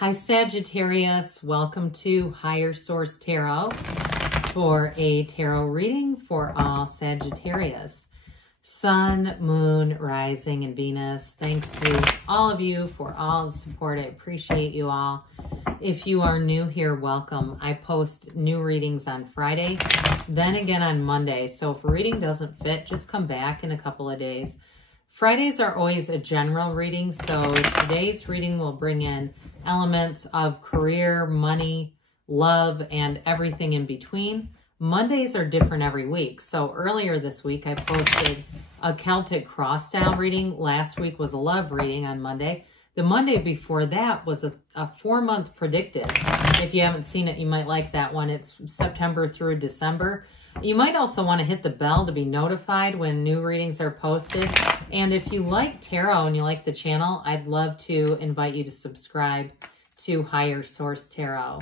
Hi Sagittarius, welcome to Higher Source Tarot for a tarot reading for all Sagittarius. Sun, Moon, Rising, and Venus. Thanks to all of you for all the support. I appreciate you all. If you are new here, welcome. I post new readings on Friday, then again on Monday. So if a reading doesn't fit, just come back in a couple of days. Fridays are always a general reading, so today's reading will bring in elements of career, money, love, and everything in between. Mondays are different every week. So earlier this week, I posted a Celtic cross style reading. Last week was a love reading on Monday. The Monday before that was a 4-month predicted. If you haven't seen it, you might like that one. It's September through December. You might also want to hit the bell to be notified when new readings are posted. And if you like tarot and you like the channel, I'd love to invite you to subscribe to Higher Source Tarot.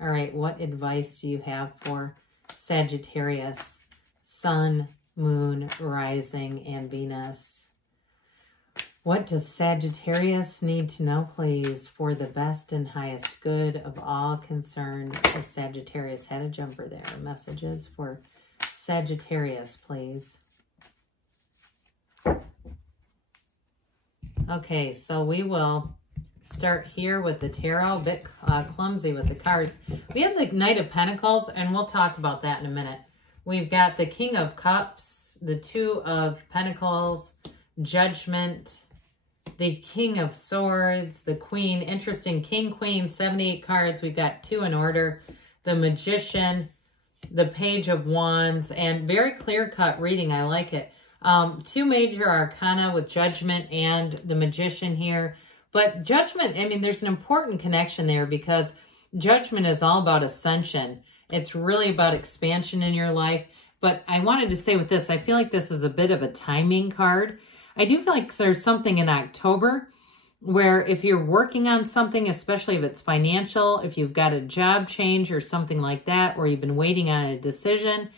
All right, what advice do you have for Sagittarius, Sun, Moon, Rising, and Venus? What does Sagittarius need to know, please, for the best and highest good of all concerned? The Sagittarius had a jumper there. Messages for Sagittarius, please. Okay, so we will start here with the tarot. A bit clumsy with the cards. We have the Knight of Pentacles, and we'll talk about that in a minute. We've got the King of Cups, the Two of Pentacles, Judgment, the King of Swords, the Queen. Interesting, King, Queen, 78 cards. We've got 2 in order. The Magician, the Page of Wands, and very clear-cut reading. I like it. 2 major arcana with Judgment and the Magician here. But Judgment, I mean, there's an important connection there because Judgment is all about ascension. It's really about expansion in your life. But I wanted to say with this, I feel like this is a bit of a timing card. I do feel like there's something in October where if you're working on something, especially if it's financial, if you've got a job change or something like that, or you've been waiting on a decision,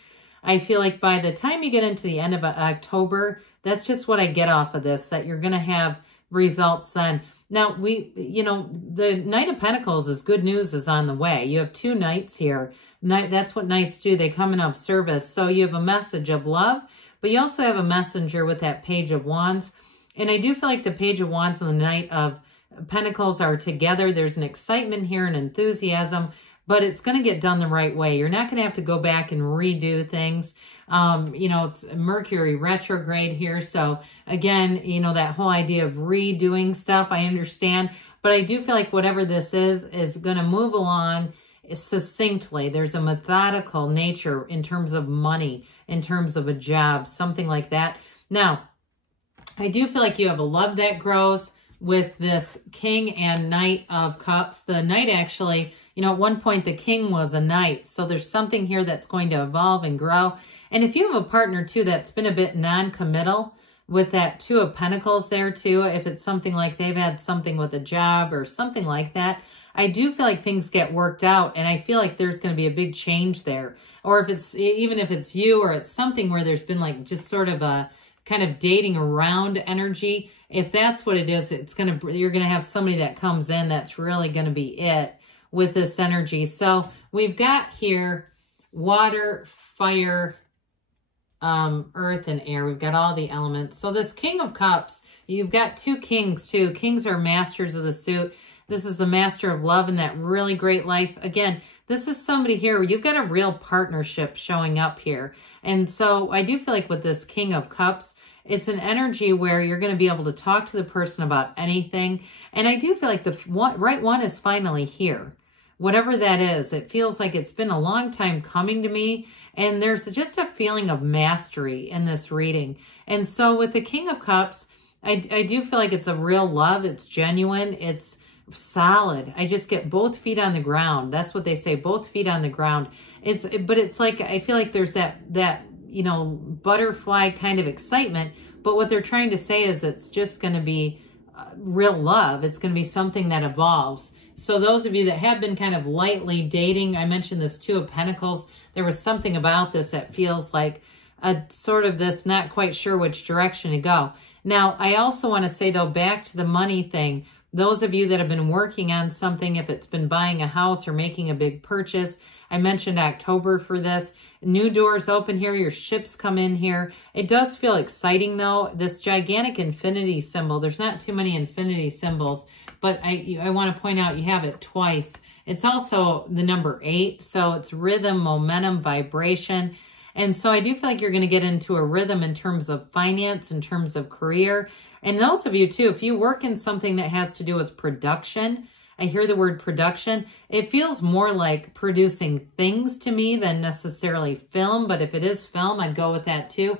I feel like by the time you get into the end of October, that's just what I get off of this, that you're going to have results then. Now, the Knight of Pentacles is good news is on the way. You have 2 knights here. That's what knights do. They come in of service. So you have a message of love, but you also have a messenger with that Page of Wands. And I do feel like the Page of Wands and the Knight of Pentacles are together. There's an excitement here, an enthusiasm, but it's going to get done the right way. You're not going to have to go back and redo things. It's Mercury retrograde here. So again, that whole idea of redoing stuff, I understand. But I do feel like whatever this is going to move along succinctly. There's a methodical nature in terms of money, in terms of a job, something like that. Now, I do feel like you have a love that grows with this King and Knight of Cups. The Knight actually, at one point the King was a Knight. So there's something here that's going to evolve and grow. And if you have a partner too that's been a bit non-committal with that 2 of Pentacles there too, if it's something like they've had something with a job or something like that, I do feel like things get worked out, and I feel like there's going to be a big change there. Or even if it's you, or it's something where there's been like just sort of a kind of dating around energy. If that's what it is, you're going to have somebody that comes in that's really going to be it with this energy. So we've got here water, fire, earth, and air. We've got all the elements. So this King of Cups, you've got 2 kings too. Kings are masters of the suit. This is the master of love and that really great life. Again, this is somebody here where you've got a real partnership showing up here. And so I do feel like with this King of Cups, it's an energy where you're going to be able to talk to the person about anything. And I do feel like the right one is finally here. Whatever that is, it feels like it's been a long time coming to me. And there's just a feeling of mastery in this reading. And so with the King of Cups, I do feel like it's a real love. It's genuine. It's solid. I just get both feet on the ground. That's what they say, both feet on the ground. But it's like, I feel like there's that butterfly kind of excitement. But what they're trying to say is it's just going to be real love. It's going to be something that evolves. So those of you that have been kind of lightly dating, I mentioned this 2 of Pentacles. There was something about this that feels like a sort of this, not quite sure which direction to go. Now, I also want to say though, back to the money thing, those of you that have been working on something, if it's been buying a house or making a big purchase, I mentioned October for this. New doors open here. Your ships come in here. It does feel exciting, though. This gigantic infinity symbol, there's not too many infinity symbols, but I want to point out you have it twice. It's also the number 8, so it's rhythm, momentum, vibration. And so I do feel like you're going to get into a rhythm in terms of finance, in terms of career. And those of you, too, if you work in something that has to do with production, I hear the word production, it feels more like producing things to me than necessarily film. But if it is film, I'd go with that, too.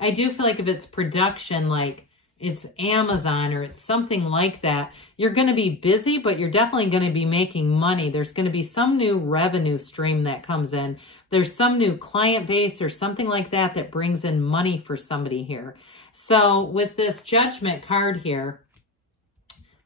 I do feel like if it's production, like it's Amazon or it's something like that, you're going to be busy, but you're definitely going to be making money. There's going to be some new revenue stream that comes in. There's some new client base or something like that that brings in money for somebody here. So with this Judgment card here,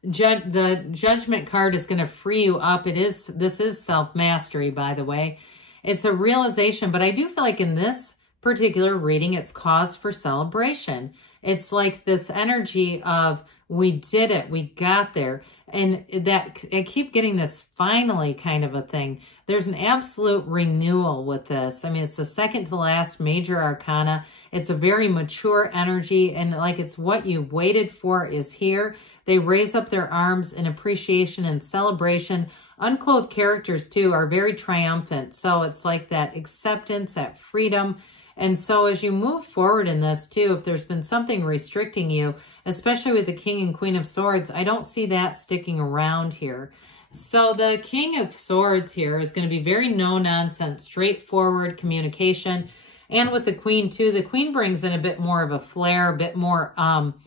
the Judgment card is going to free you up. This is self-mastery, by the way. It's a realization, but I do feel like in this particular reading, it's cause for celebration. It's like this energy of, we did it, we got there. And that I keep getting this finally kind of a thing. There's an absolute renewal with this. I mean, it's the second to last major arcana. It's a very mature energy, and like it's what you waited for is here. They raise up their arms in appreciation and celebration. Unclothed characters, too, are very triumphant. So it's like that acceptance, that freedom. And so as you move forward in this, too, if there's been something restricting you, especially with the King and Queen of Swords, I don't see that sticking around here. So the King of Swords here is going to be very no-nonsense, straightforward communication. And with the Queen, too, the Queen brings in a bit more of a flair, a bit more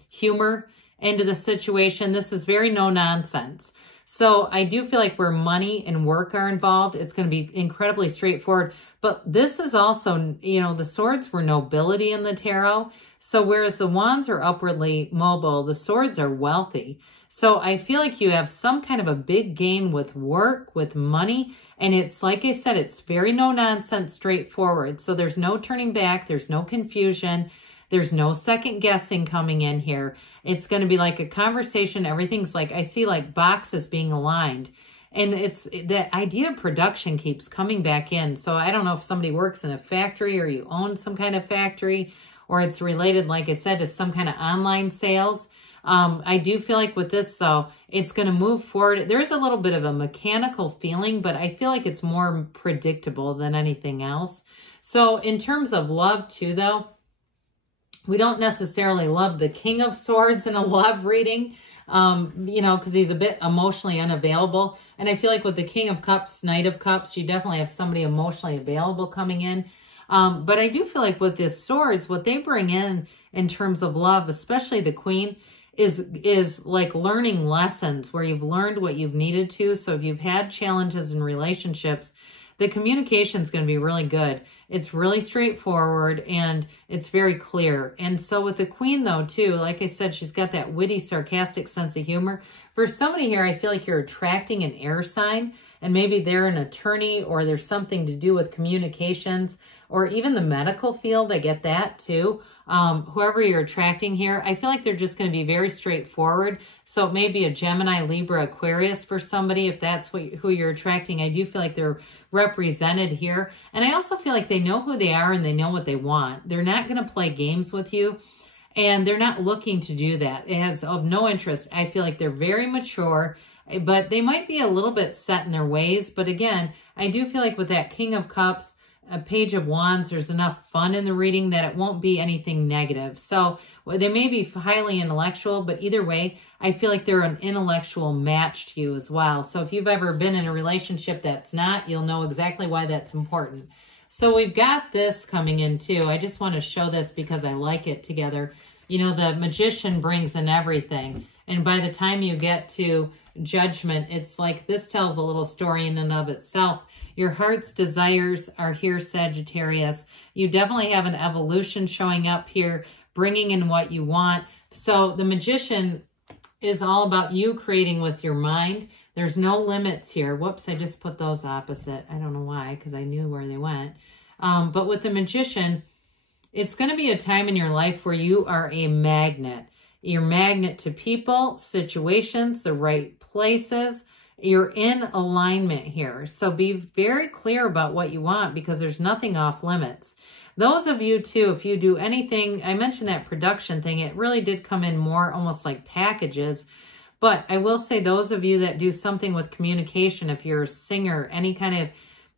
humor into the situation. This is very no-nonsense. So I do feel like where money and work are involved, it's going to be incredibly straightforward. But this is also, you know, the swords were nobility in the tarot. So whereas the wands are upwardly mobile, the swords are wealthy. So I feel like you have some kind of a big gain with work, with money. And it's, like I said, it's very no-nonsense, straightforward. So there's no turning back. There's no confusion. There's no second guessing coming in here. It's going to be like a conversation. Everything's like, I see like boxes being aligned. And it's the idea of production keeps coming back in. So I don't know if somebody works in a factory or you own some kind of factory, or it's related, like I said, to some kind of online sales. I do feel like with this, though, it's going to move forward. There's a little bit of a mechanical feeling, but I feel like it's more predictable than anything else. So in terms of love, too, though, we don't necessarily love the King of Swords in a love reading, you know, because he's a bit emotionally unavailable. And I feel like with the King of Cups, Knight of Cups, you definitely have somebody emotionally available coming in. But I do feel like with this swords, what they bring in terms of love, especially the Queen, is like learning lessons where you've learned what you've needed to. So if you've had challenges in relationships, the communication is going to be really good. It's really straightforward and it's very clear. And so with the Queen, though, too, like I said, she's got that witty, sarcastic sense of humor. For somebody here, I feel like you're attracting an air sign, and maybe they're an attorney or there's something to do with communications or even the medical field. I get that, too. Whoever you're attracting here, I feel like they're just going to be very straightforward. So it may be a Gemini, Libra, Aquarius for somebody. If that's who you're attracting, I do feel like they're represented here. And I also feel like they know who they are and they know what they want. They're not going to play games with you, and they're not looking to do that. It has of no interest. I feel like they're very mature, but they might be a little bit set in their ways. But again, I do feel like with that King of Cups, a Page of Wands, there's enough fun in the reading that it won't be anything negative. So they may be highly intellectual, but either way, I feel like they're an intellectual match to you as well. So if you've ever been in a relationship that's not, you'll know exactly why that's important. So we've got this coming in too. I just want to show this because I like it together. You know, the Magician brings in everything. And by the time you get to Judgment, it's like this tells a little story in and of itself. Your heart's desires are here, Sagittarius. You definitely have an evolution showing up here, bringing in what you want. So the Magician is all about you creating with your mind. There's no limits here. Whoops, I just put those opposite. I don't know why, because I knew where they went. But with the Magician, it's going to be a time in your life where you are a magnet. You're magnet to people, situations, the right places. You're in alignment here. So be very clear about what you want, because there's nothing off limits. Those of you too, if you do anything, I mentioned that production thing, it really did come in more almost like packages. But I will say those of you that do something with communication, if you're a singer, any kind of,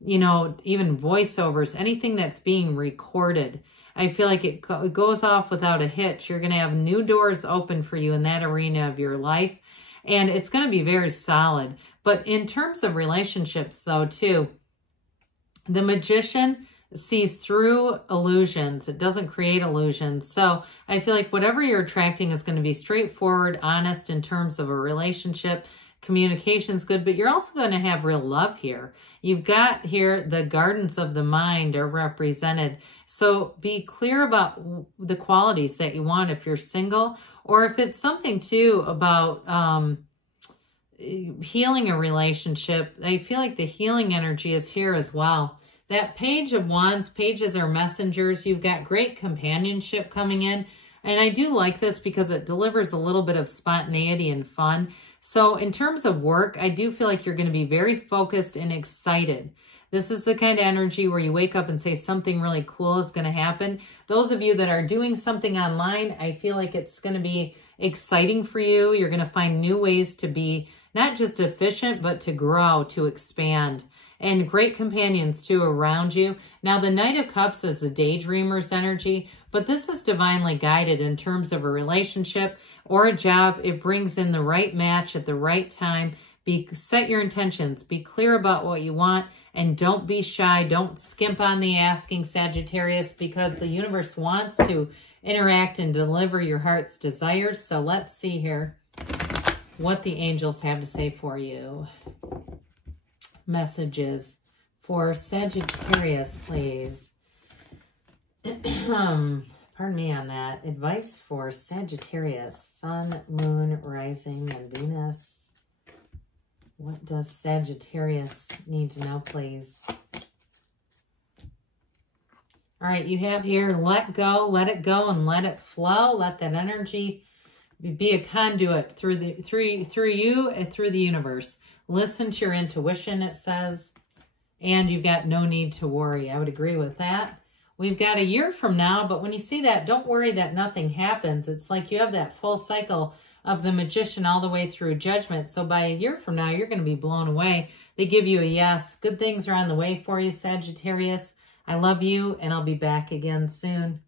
you know, even voiceovers, anything that's being recorded, I feel like it goes off without a hitch. You're going to have new doors open for you in that arena of your life. And it's going to be very solid. But in terms of relationships, though, too, the Magician sees through illusions. It doesn't create illusions. So I feel like whatever you're attracting is going to be straightforward, honest in terms of a relationship. Communication's good, but you're also going to have real love here. You've got here the gardens of the mind are represented. So be clear about the qualities that you want if you're single, or if it's something too about healing a relationship. I feel like the healing energy is here as well. That Page of Wands, pages are messengers. You've got great companionship coming in. And I do like this because it delivers a little bit of spontaneity and fun. So in terms of work, I do feel like you're going to be very focused and excited. This is the kind of energy where you wake up and say something really cool is going to happen. Those of you that are doing something online, I feel like it's going to be exciting for you. You're going to find new ways to be not just efficient, but to grow, to expand. And great companions, too, around you. Now, the Knight of Cups is the daydreamer's energy, but this is divinely guided in terms of a relationship or a job. It brings in the right match at the right time. Set your intentions. Be clear about what you want, and don't be shy. Don't skimp on the asking, Sagittarius, because the universe wants to interact and deliver your heart's desires. So let's see here what the angels have to say for you. Messages for Sagittarius, please. Pardon me on that. Advice for Sagittarius, Sun, Moon, Rising, and Venus. What does Sagittarius need to know, please? All right, you have here, let go, let it go, and let it flow. Let that energy be a conduit through you and through the universe. Listen to your intuition, it says, and you've got no need to worry. I would agree with that. We've got a year from now, but when you see that, don't worry that nothing happens. It's like you have that full cycle of the Magician all the way through Judgment. So by a year from now, you're going to be blown away. They give you a yes. Good things are on the way for you, Sagittarius. I love you, and I'll be back again soon.